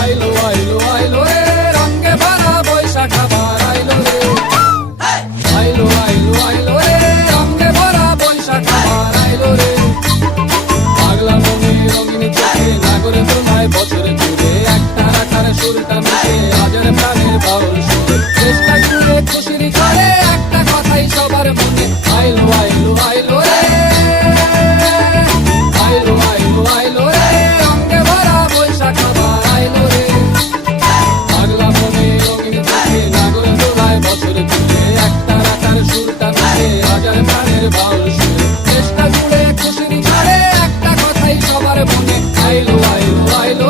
আইলো আইলো আইলো রে রঙ্গে ভরা বৈশাখ রে। আইলো আইলো আইলো রে বৈশাখ আমার আইলো রে। পাগলা মনে রঙিন একটা রাখার সুরটা মিশে, রাজার প্রাণের বাউল সুরে খুশির একটা কথাই সবার মনে। আইলো আইলো I know.